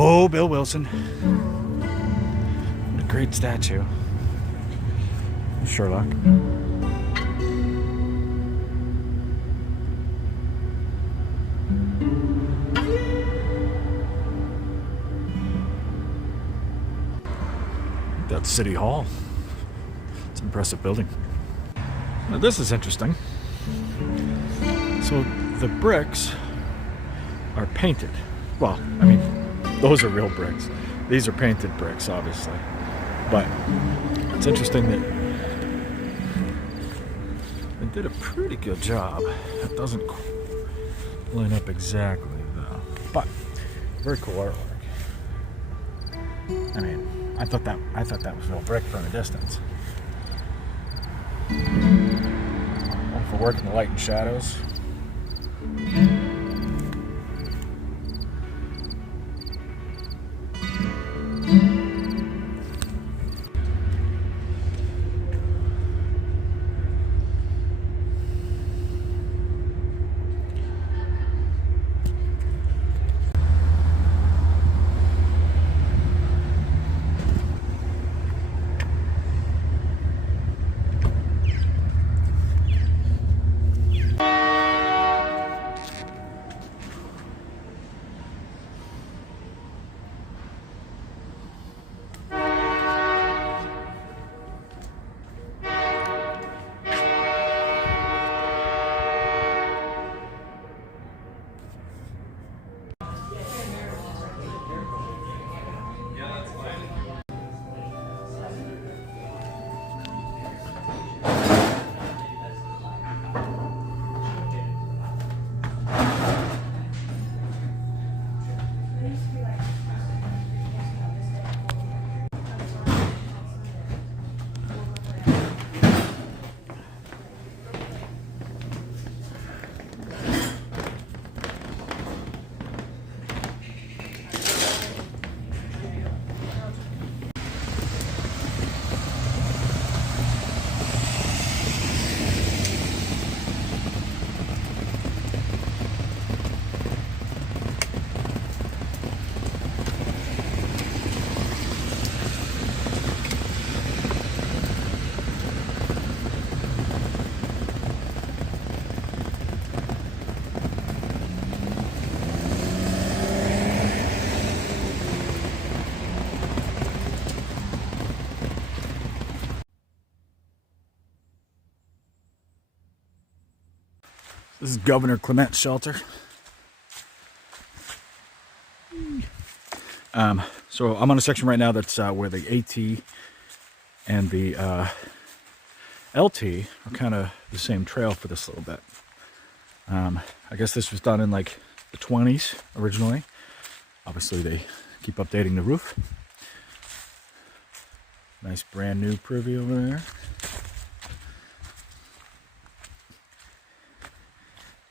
Oh, Bill Wilson. What a great statue. Sherlock. That's City Hall. It's an impressive building. Now this is interesting. So the bricks are painted. Well, I mean, those are real bricks. These are painted bricks, obviously. But it's interesting that they did a pretty good job. It doesn't line up exactly though. But very cool artwork. I mean, I thought that was real brick from a distance. One for working the light and shadows. This is Governor Clement's shelter. So I'm on a section right now that's where the AT and the LT are kind of the same trail for this little bit. I guess this was done in like the 20s originally. Obviously they keep updating the roof. Nice brand new privy over there.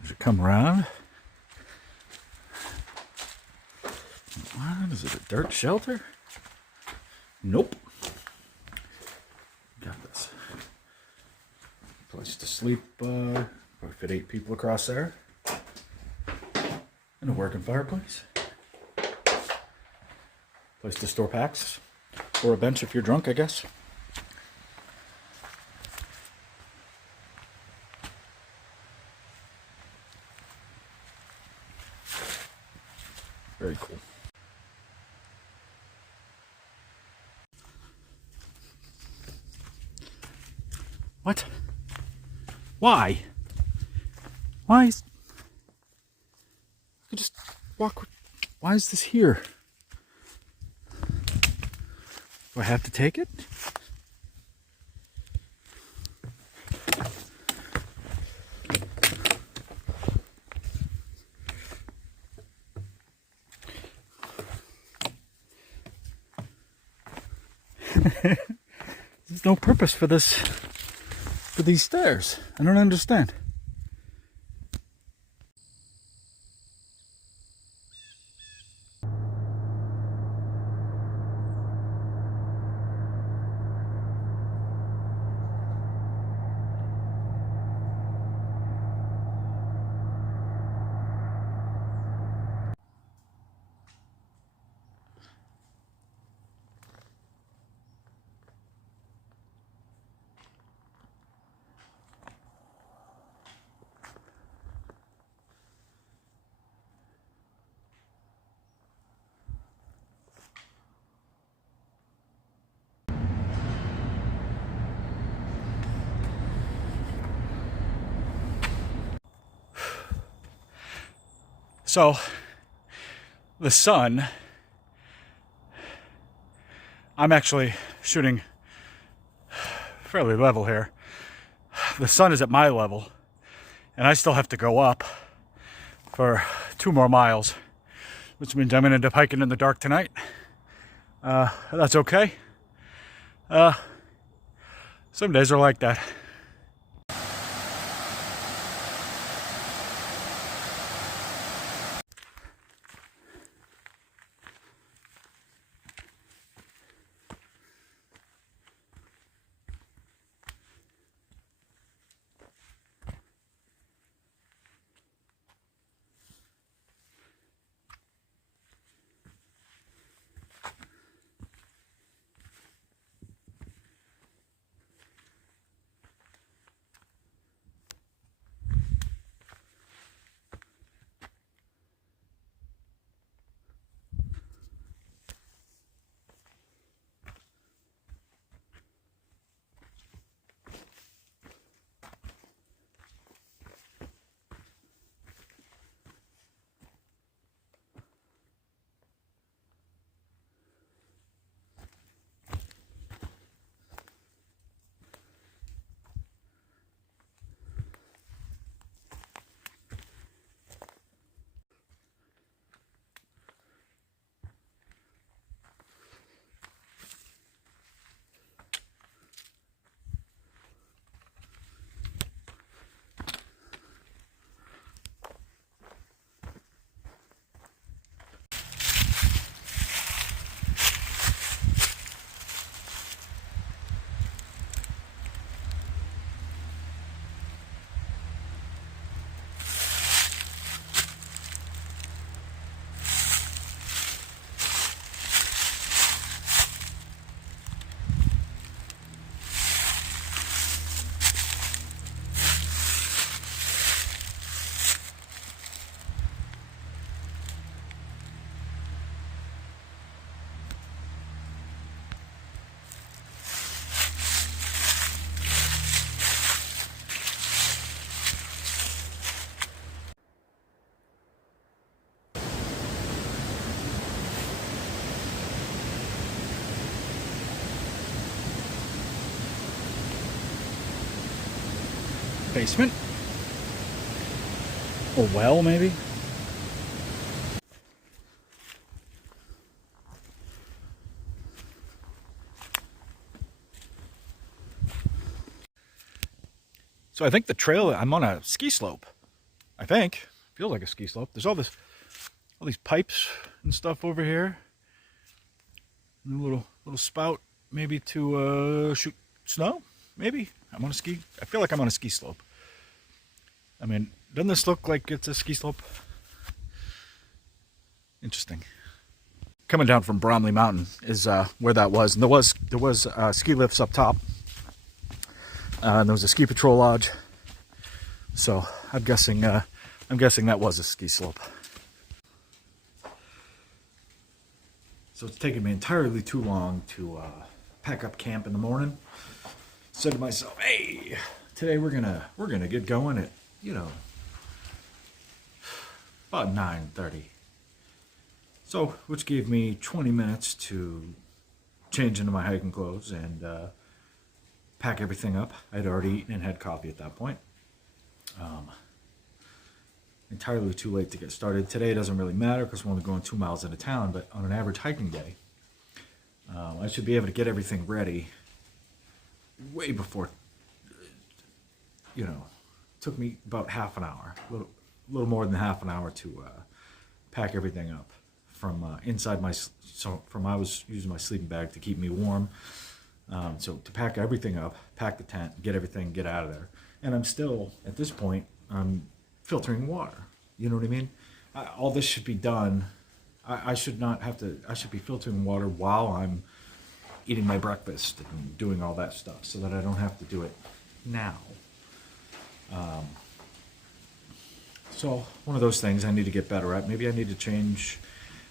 Does it come around? What is it, a dirt shelter? Nope. Got this. Place to sleep, probably fit 8 people across there. And a working fireplace. Place to store packs. Or a bench if you're drunk, I guess. Very cool. What? Why? Why is... I could just walk... Why is this here? Do I have to take it? There's no purpose for this, for these stairs. I don't understand. So the sun, I'm actually shooting fairly level here. The sun is at my level, and I still have to go up for 2 more miles, which means I'm going to end up hiking in the dark tonight. That's okay. Some days are like that. Basement? Or well, maybe? So I think the trail, I'm on a ski slope. I think. Feels like a ski slope. There's all these pipes and stuff over here. And a little spout, maybe to shoot snow. Maybe I'm on a ski. I feel like I'm on a ski slope. I mean, doesn't this look like it's a ski slope? Interesting. Coming down from Bromley Mountain is where that was, and there was ski lifts up top. And there was a ski patrol lodge. So I'm guessing that was a ski slope. So it's taken me entirely too long to pack up camp in the morning. Said to myself, hey, today we're gonna get going at, about 9:30. So, which gave me 20 minutes to change into my hiking clothes and pack everything up. I'd already eaten and had coffee at that point. Entirely too late to get started. Today doesn't really matter because we're only going 2 miles into town, but on an average hiking day, I should be able to get everything ready way before, took me about half an hour, a little more than half an hour to pack everything up from inside I was using my sleeping bag to keep me warm. So to pack everything up, pack the tent, get everything, get out of there. And I'm still, at this point, I'm filtering water. You know what I mean? All this should be done. I should not have to, I should be filtering water while I'm eating my breakfast and doing all that stuff so that I don't have to do it now. So one of those things I need to get better at. Maybe I need to change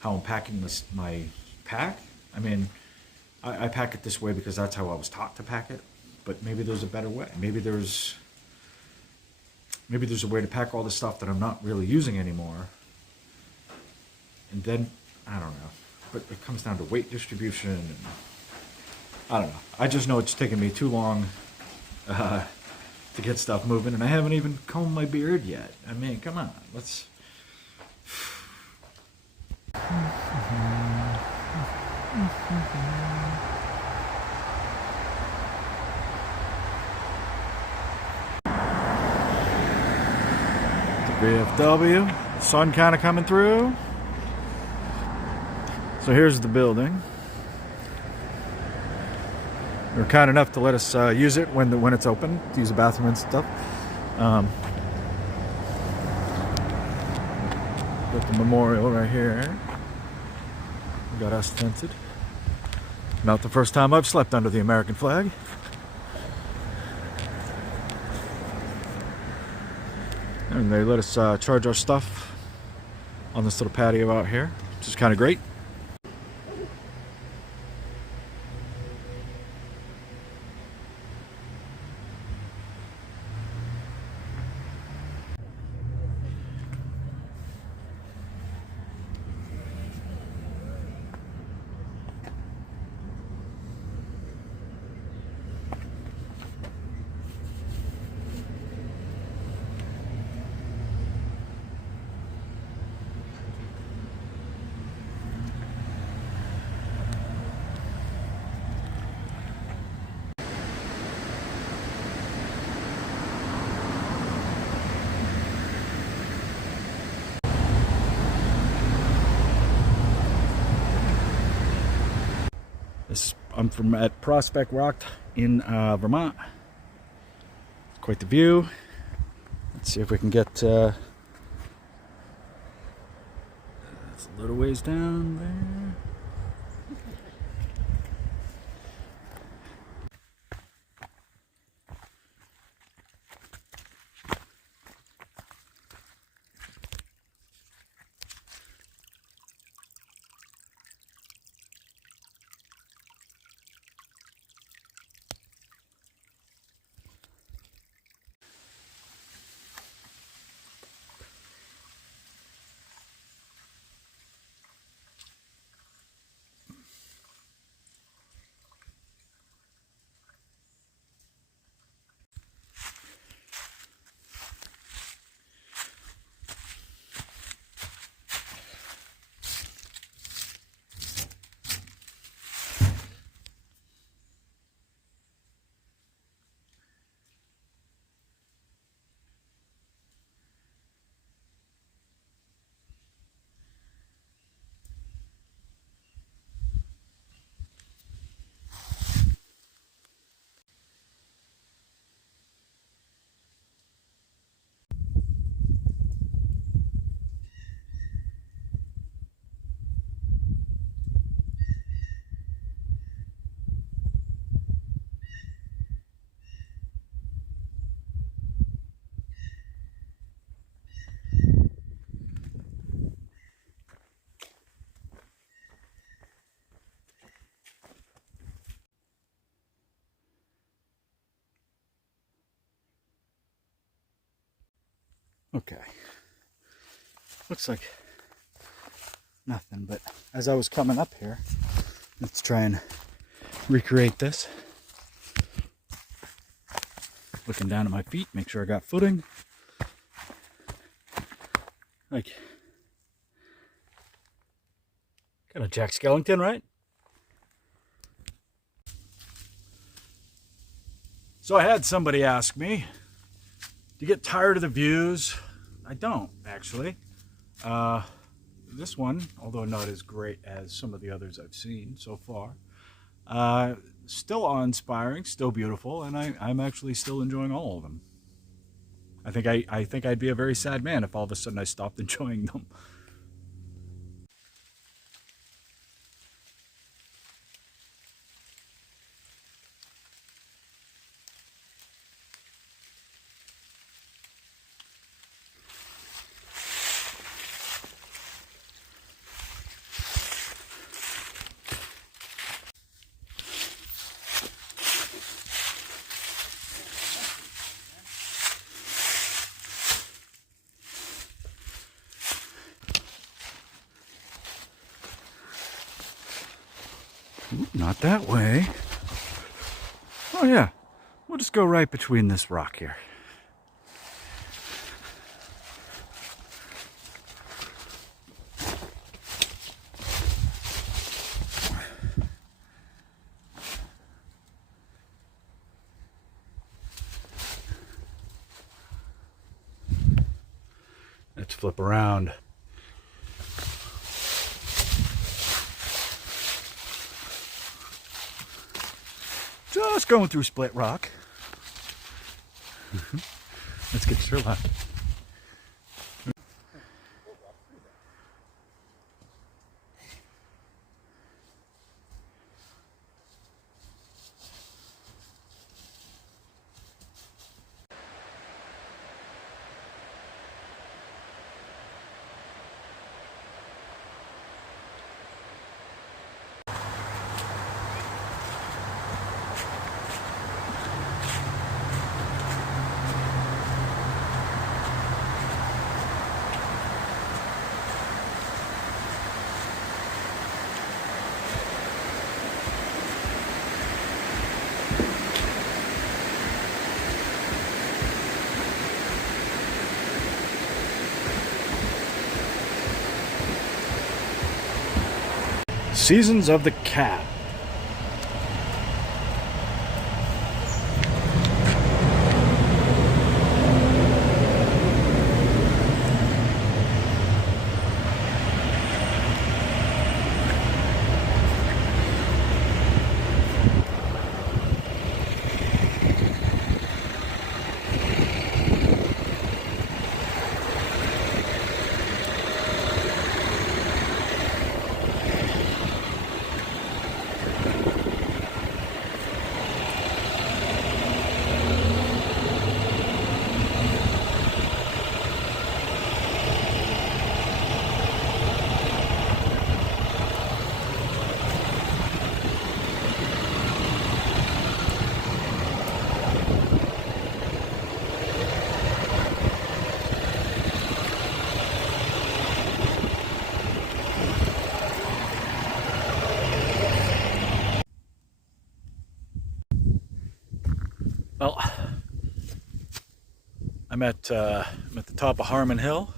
how I'm packing my pack. I mean, I pack it this way because that's how I was taught to pack it, but maybe there's a better way. Maybe there's a way to pack all the stuff that I'm not really using anymore And then, I don't know, but it comes down to weight distribution, and I don't know. I just know it's taken me too long to get stuff moving, and I haven't even combed my beard yet. I mean, come on, let's... The VFW, sun kind of coming through. So here's the building. They're kind enough to let us use it when it's open, to use the bathroom and stuff. Got the memorial right here. We got us tented. Not the first time I've slept under the American flag. And they let us charge our stuff on this little patio out here, which is kind of great. I'm from at Prospect Rock in Vermont. Quite the view. Let's see if we can get it's a little ways down there. Okay. Looks like nothing, but as I was coming up here, let's try and recreate this. Looking down at my feet, make sure I got footing. Like, kind of Jack Skellington, right? So I had somebody ask me, do you get tired of the views? I don't, actually. This one, although not as great as some of the others I've seen so far, still awe-inspiring, still beautiful, and I'm actually still enjoying all of them. I think I'd be a very sad man if all of a sudden I stopped enjoying them. Not that way. Oh yeah, we'll just go right between this rock here. Let's flip around. Just going through split rock. Let's get to your left. Seasons of the Cat. Well, I'm at the top of Harmon Hill.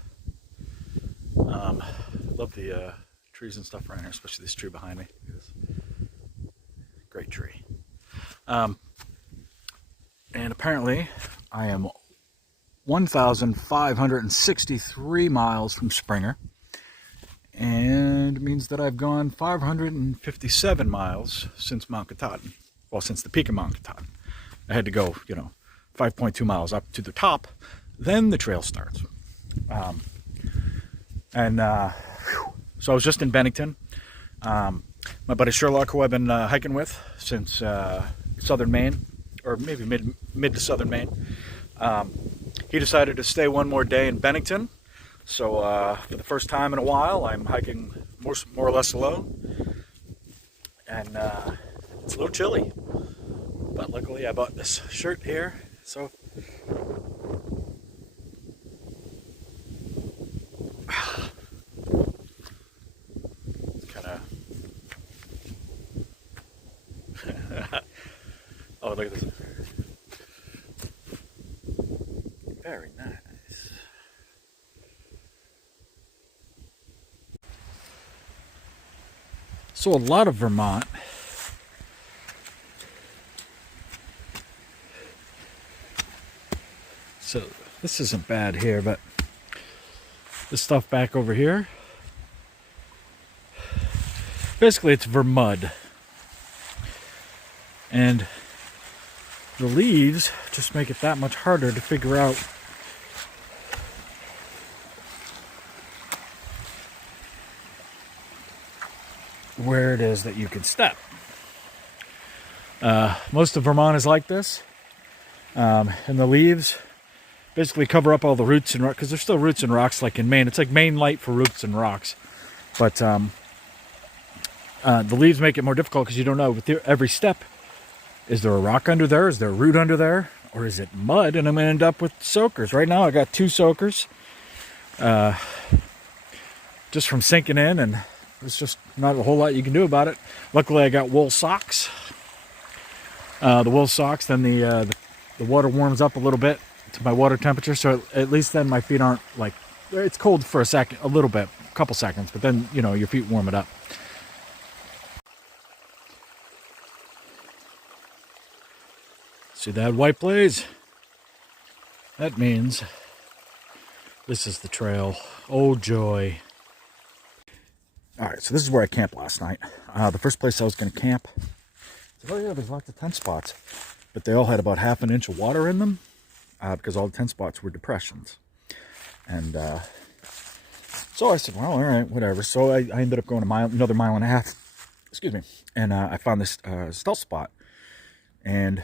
Love the trees and stuff around here, especially this tree behind me. Great tree. And apparently I am 1,563 miles from Springer, and it means that I've gone 557 miles since Mount Guttahtrash. Well, since the peak of Mount Guttahtrash. I had to go, 5.2 miles up to the top, then the trail starts. So I was just in Bennington. My buddy Sherlock, who I've been hiking with since southern Maine, or maybe mid to southern Maine, he decided to stay one more day in Bennington. So for the first time in a while, I'm hiking more or less alone, and it's a little chilly. But luckily I bought this shirt here, so it's kind of oh, look at this. Very nice. So a lot of Vermont So this isn't bad here, but this stuff back over here, basically it's vermud. And the leaves just make it that much harder to figure out where it is that you can step. Most of Vermont is like this. And the leaves basically cover up all the roots and rocks, because there's still roots and rocks like in Maine. It's like Maine light for roots and rocks. But the leaves make it more difficult because you don't know with every step, is there a rock under there? Is there a root under there? Or is it mud? And I'm going to end up with soakers. Right now I got 2 soakers. Just from sinking in and there's just not a whole lot you can do about it. Luckily, I got wool socks. The wool socks, then the water warms up a little bit to my water temperature, so at least then my feet aren't like, it's cold for a little bit, a couple seconds, but then, you know, your feet warm it up. See that white blaze? That means this is the trail. Oh joy. Alright, so this is where I camped last night. The first place I was going to camp, oh yeah, there's lots of tent spots, but they all had about half an inch of water in them, because all the tent spots were depressions. And so I said, well, all right, whatever. So I ended up going another mile and a half, excuse me, and I found this stealth spot. And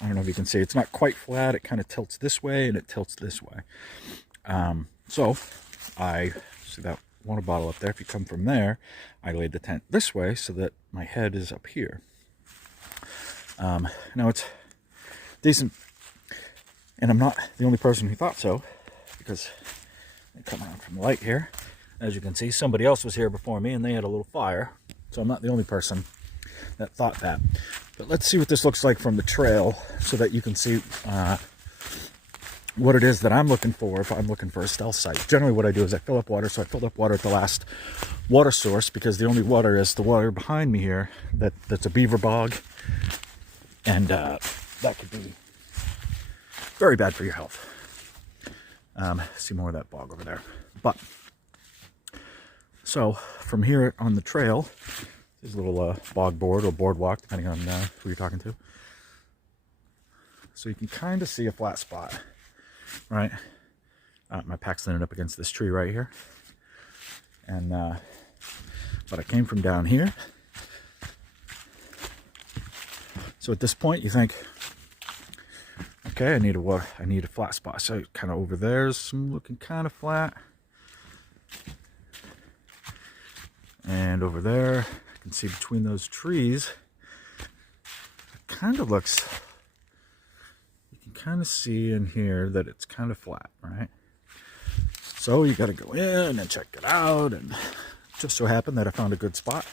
I don't know if you can see, it's not quite flat. It kind of tilts this way and it tilts this way. So I see that water bottle up there. If you come from there, I laid the tent this way so that my head is up here. Now it's decent, and I'm not the only person who thought so, because I come around from the light here. As you can see, somebody else was here before me and they had a little fire, so I'm not the only person that thought that. But let's see what this looks like from the trail so that you can see what it is that I'm looking for if I'm looking for a stealth site. Generally what I do is I fill up water, so I filled up water at the last water source, because the only water is the water behind me here that's a beaver bog, and that could be very bad for your health. See more of that bog over there. But so from here on the trail, there's a little bog board or boardwalk, depending on who you're talking to. So you can kind of see a flat spot, right? My pack's leaning up against this tree right here. And but I came from down here. So at this point you think, okay, I need a flat spot. So kind of over there's some looking kind of flat. And over there, I can see between those trees, it kind of looks, you can kind of see in here that it's kind of flat, right? So you got to go in and check it out, and just so happened that I found a good spot,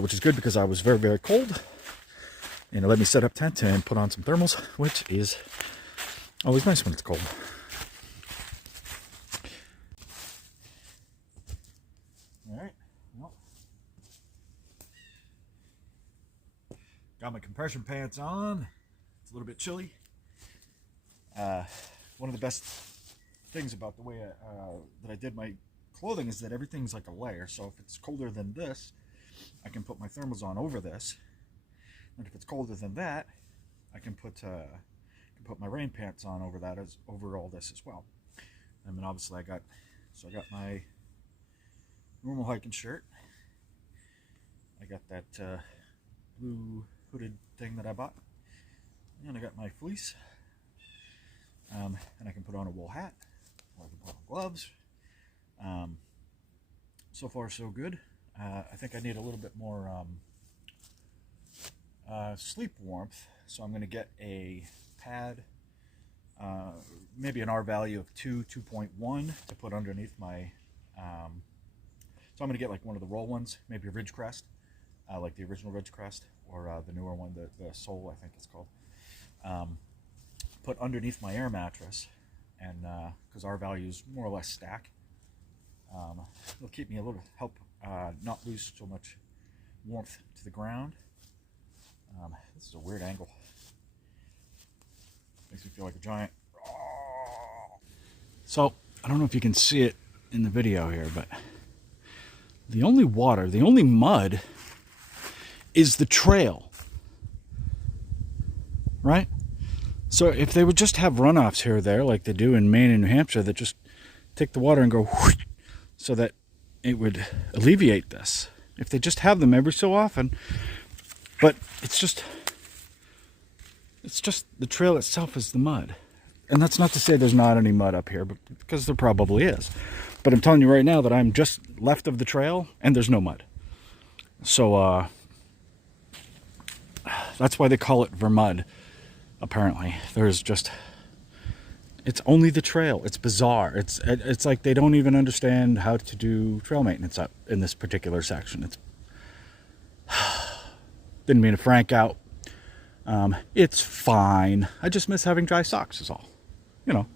which is good because I was very, very cold. And it let me set up tent and put on some thermals, which is always nice when it's cold. All right. Well, got my compression pants on. It's a little bit chilly. One of the best things about the way that I did my clothing is that everything's like a layer. So if it's colder than this, I can put my thermals on over this. And if it's colder than that, I can put my rain pants on over that, over all this as well. And then obviously I got my normal hiking shirt. I got that blue hooded thing that I bought, and I got my fleece. And I can put on a wool hat, or I can put on gloves. So far so good. I think I need a little bit more sleep warmth, so I'm going to get a pad, maybe an R value of 2.1 to put underneath my, so I'm going to get like one of the roll ones, maybe a Ridgecrest, like the original Ridgecrest, or the newer one, the Soul I think it's called, put underneath my air mattress, and because R values more or less stack, it'll keep me a little, help not lose so much warmth to the ground. This is a weird angle. Makes me feel like a giant. So, I don't know if you can see it in the video here, but the only water, the only mud is the trail. Right? So if they would just have runoffs here or there, like they do in Maine and New Hampshire, that just take the water and go whoosh, so that it would alleviate this. If they just have them every so often. But it's just the trail itself is the mud. And that's not to say there's not any mud up here, but because there probably is. But I'm telling you right now that I'm just left of the trail and there's no mud. So that's why they call it vermud, apparently. There's just It's only the trail. It's bizarre. It's like they don't even understand how to do trail maintenance up in this particular section. It's didn't mean to frank out. It's fine. I just miss having dry socks is all. You know.